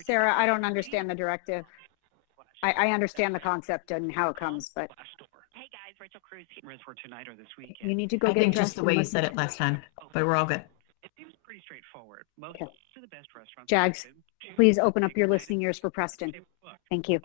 Sarah, I don't understand the directive. I understand the concept and how it comes, but you need to go I get think just dressed the and way you listen said to it last time, but we're all good. Okay. Jags, please open up your listening ears for Preston. Thank you.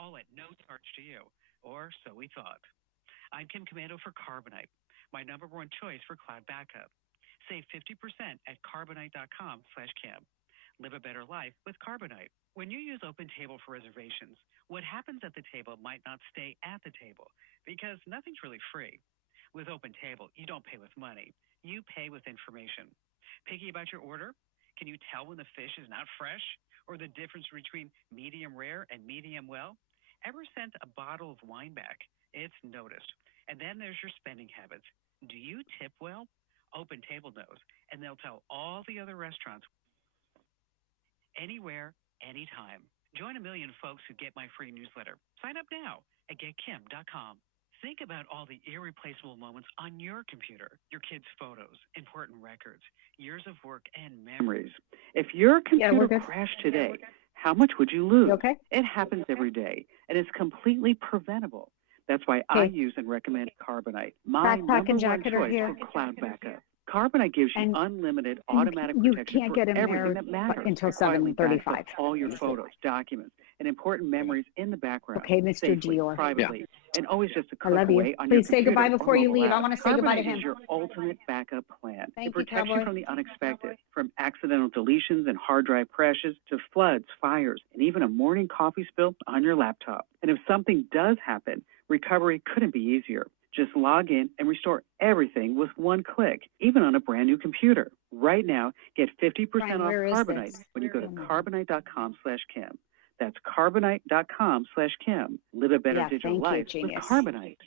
Memories. If your Yeah, we're computer good. crashed today, how much would you lose? You okay? It happens every day, and it's completely preventable. That's why I Okay. use and recommend Carbonite, my Backpack number and one jacket are choice here. for cloud backup. Carbonite gives you And unlimited and automatic you protection can't for get in everything there that matters. until It quietly backs up 7:35. all your photos, documents, and important memories in the background, Okay, Mr. safely, Dior. privately, and always just a I click love you. away on your Please say computer goodbye or before you mobile leave. I app. want to say goodbye to Carbonite him. is your ultimate backup plan. Thank It you, protects you Cowboy. from the unexpected, from accidental deletions and hard drive crashes to floods, fires, and even a morning coffee spill on your laptop. And if something does happen, recovery couldn't be easier. Just log in and restore everything with one click, even on a brand new computer. Right now, get 50% Brian, off where is Carbonite this? when you go to carbonite.com/Kim. That's carbonite.com/Kim. Live a better Yeah, digital thank you, life with genius. Carbonite.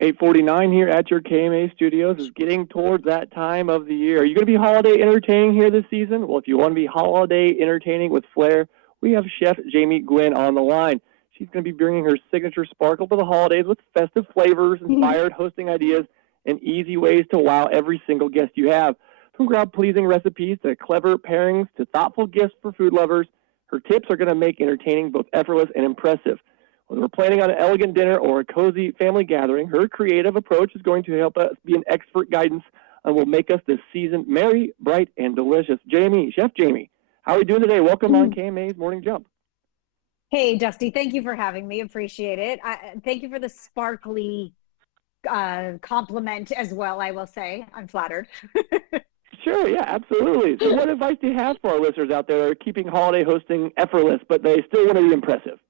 8:49 here at your KMA studios is getting towards that time of the year. Are you going to be holiday entertaining here this season? Well, if you want to be holiday entertaining with Flair, we have Chef Jamie Gwen on the line. She's going to be bringing her signature sparkle to the holidays with festive flavors, inspired hosting ideas, and easy ways to wow every single guest you have. From crowd-pleasing recipes to clever pairings to thoughtful gifts for food lovers, her tips are going to make entertaining both effortless and impressive. Whether we're planning on an elegant dinner or a cozy family gathering, her creative approach is going to help us be an expert guidance and will make us this season merry, bright, and delicious. Jamie, Chef Jamie, how are we doing today? Welcome on KMA's Morning Jump. Hey, Dusty, thank you for having me. Appreciate it. Thank you for the sparkly compliment as well, I will say. I'm flattered. Sure, yeah, absolutely. So what advice do you have for our listeners out there that are keeping holiday hosting effortless, but they still want to be impressive?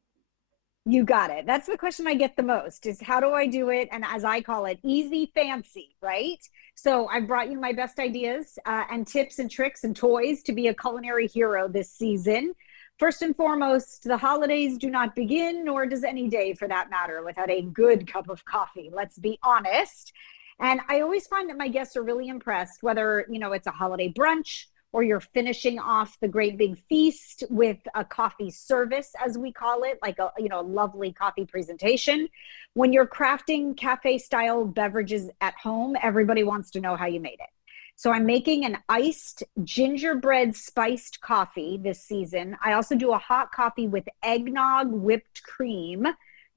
You got it. That's the question I get the most is how do I do it? And as I call it, easy fancy, right? So I brought you my best ideas and tips and tricks and toys to be a culinary hero this season. First and foremost, the holidays do not begin, nor does any day for that matter, without a good cup of coffee. Let's be honest. And I always find that my guests are really impressed, whether, it's a holiday brunch or you're finishing off the great big feast with a coffee service, as we call it, like a lovely coffee presentation. When you're crafting cafe style beverages at home, everybody wants to know how you made it. So I'm making an iced gingerbread spiced coffee this season. I also do a hot coffee with eggnog whipped cream.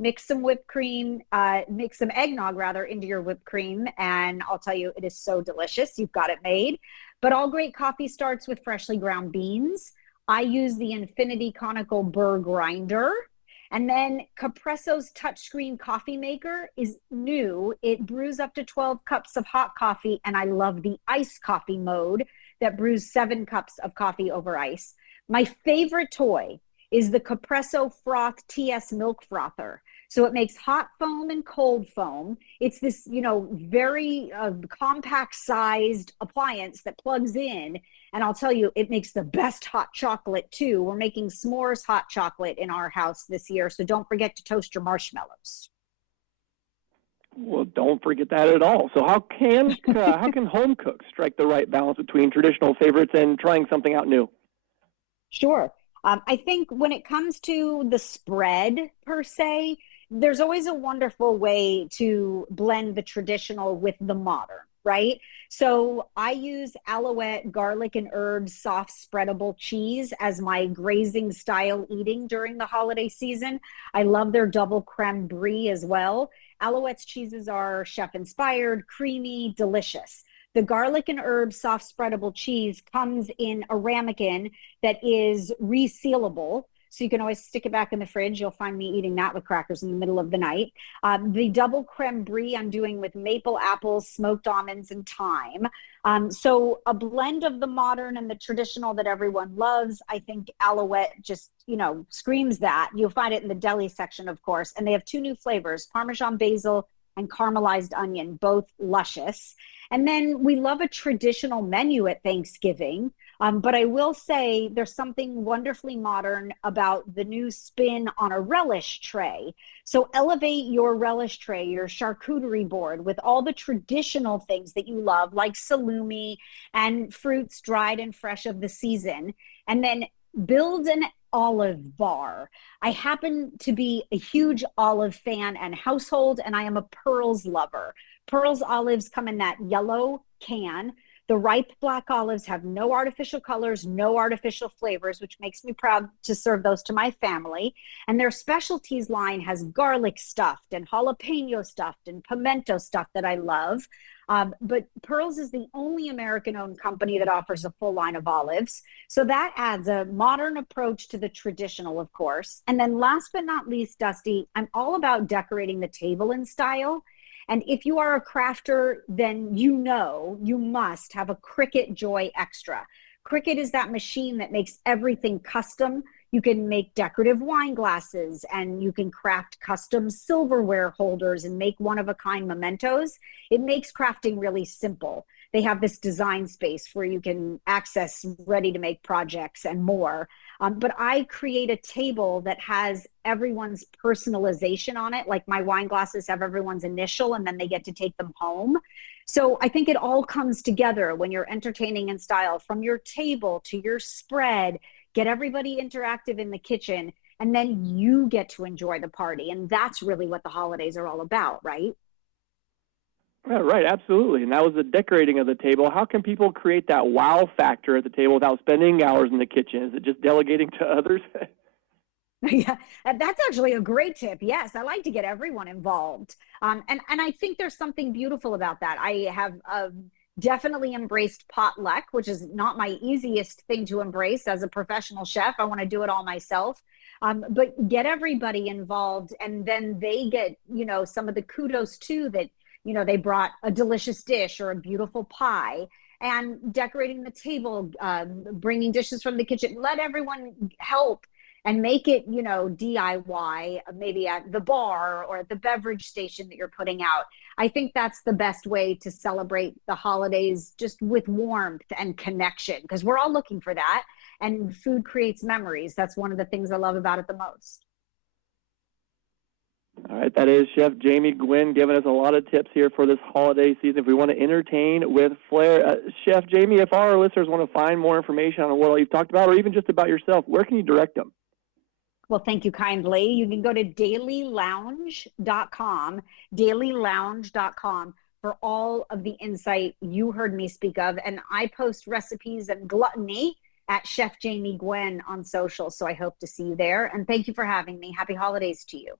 Mix some whipped cream, mix some eggnog rather into your whipped cream. And I'll tell you, it is so delicious. You've got it made. But all great coffee starts with freshly ground beans. I use the Infinity Conical Burr grinder. And then Capresso's touchscreen coffee maker is new. It brews up to 12 cups of hot coffee, and I love the iced coffee mode that brews 7 cups of coffee over ice. My favorite toy is the Capresso Froth TS Milk Frother. So it makes hot foam and cold foam. It's this, very compact sized appliance that plugs in. And I'll tell you, it makes the best hot chocolate too. We're making s'mores hot chocolate in our house this year. So don't forget to toast your marshmallows. Well, don't forget that at all. So how can home cooks strike the right balance between traditional favorites and trying something out new? Sure. I think when it comes to the spread per se, there's always a wonderful way to blend the traditional with the modern. right? So I use Alouette garlic and herbs soft spreadable cheese as my grazing style eating during the holiday season. I love their double creme brie as well. Alouette's cheeses are chef inspired, creamy, delicious. The garlic and herb soft spreadable cheese comes in a ramekin that is resealable. So you can always stick it back in the fridge. You'll find me eating that with crackers in the middle of the night. The double creme brie I'm doing with maple apples, smoked almonds, and thyme. So a blend of the modern and the traditional that everyone loves. I think Alouette just, screams that. You'll find it in the deli section, of course. And they have two new flavors, Parmesan basil and caramelized onion, both luscious. And then we love a traditional menu at Thanksgiving. But I will say there's something wonderfully modern about the new spin on a relish tray. So elevate your relish tray, your charcuterie board with all the traditional things that you love, like salumi and fruits dried and fresh of the season. And then build an olive bar. I happen to be a huge olive fan and household, and I am a pearls lover. Pearls olives come in that yellow can. The ripe black olives have no artificial colors, no artificial flavors, which makes me proud to serve those to my family. And their specialties line has garlic stuffed and jalapeno stuffed and pimento stuffed that I love. But Pearls is the only American-owned company that offers a full line of olives. So that adds a modern approach to the traditional, of course. And then last but not least, Dusty, I'm all about decorating the table in style. And if you are a crafter, then you must have a Cricut Joy Extra. Cricut is that machine that makes everything custom. You can make decorative wine glasses and you can craft custom silverware holders and make one-of-a-kind mementos. It makes crafting really simple. They have this design space where you can access ready-to-make projects and more. But I create a table that has everyone's personalization on it. Like my wine glasses have everyone's initial and then they get to take them home. So I think it all comes together when you're entertaining in style, from your table to your spread, get everybody interactive in the kitchen, and then you get to enjoy the party. And that's really what the holidays are all about, right? Yeah, right, absolutely. And that was the decorating of the table. How can people create that wow factor at the table without spending hours in the kitchen? Is it just delegating to others? Yeah, that's actually a great tip. Yes, I like to get everyone involved. And I think there's something beautiful about that. I have definitely embraced potluck, which is not my easiest thing to embrace as a professional chef. I want to do it all myself. But get everybody involved, and then they get, some of the kudos too that, they brought a delicious dish or a beautiful pie. And decorating the table, bringing dishes from the kitchen, let everyone help and make it, DIY, maybe at the bar or at the beverage station that you're putting out. I think that's the best way to celebrate the holidays, just with warmth and connection, because we're all looking for that. And food creates memories. That's one of the things I love about it the most. All right, that is Chef Jamie Gwen giving us a lot of tips here for this holiday season. If we want to entertain with Flair, Chef Jamie, if our listeners want to find more information on what you've talked about, or even just about yourself, where can you direct them? Well, thank you kindly. You can go to dailylounge.com, dailylounge.com, for all of the insight you heard me speak of. And I post recipes and gluttony at Chef Jamie Gwen on social. So I hope to see you there. And thank you for having me. Happy holidays to you.